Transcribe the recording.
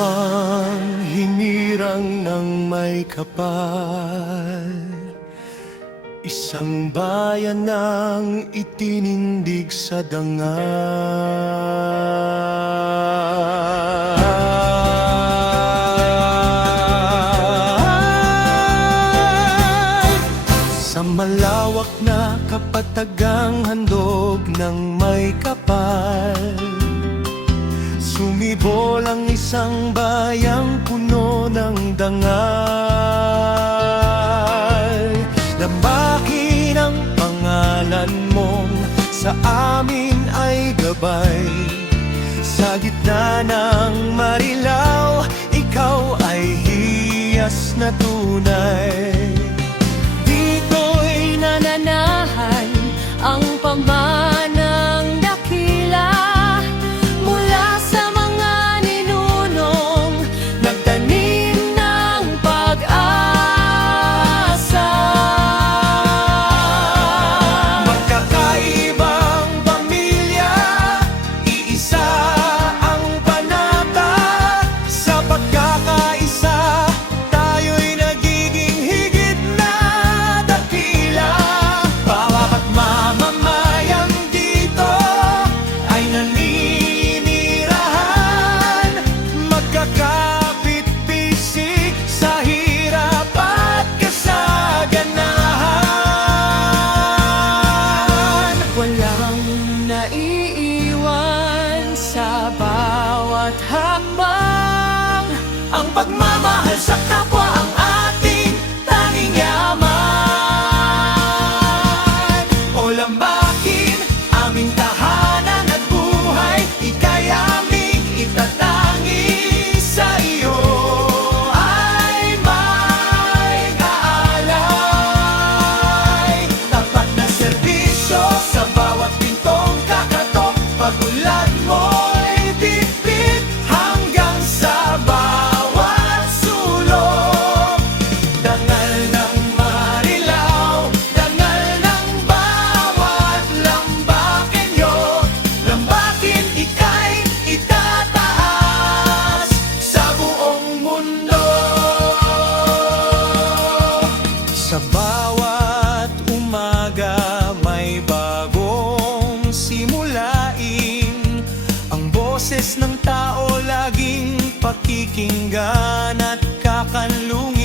pang hinirang ng may kapal, isang bayan ang itinindig sa dangal. Sa malawak na kapatagang handog ng may kapal, sumibol ang isang bayang puno ng dangal. Lambakin ang pangalan mong sa amin ay gabay. Sa gitna ng marilaw, ikaw ay hiyas na tunay. Dito'y nananahan ang pamanang dakila mula sa mga ninunong nagtanim ng pag-asa. Magkakaibang pamilya, iisa ang panata. Sa pagkakaisa, tayo'y nagiging higit na dakila. Bawat mamamayan dito ay naninirahan, magkakapit-bisig sa hirap at kasaganahan. Walang naiiwan sa bawat hakbang. Ang pagmamahal sa kapwa ang ating tanging yaman. O lambakin aming tahanan at buhay, ika'y aming itatangi. Sa iyo ay may kaalay, tapat na serbisyo sa bawat pintong kakatok. Pag-ulan mo'y tipid hanggang sa bawat sulok. Dangal ng marilaw, dangal ng bawat lambakenyo. Lambakin ika'y itataas sa buong mundo. Sa bawat umaga may bagong simulain. Ang boses ng tao laging pakikinggan at kakanlungin.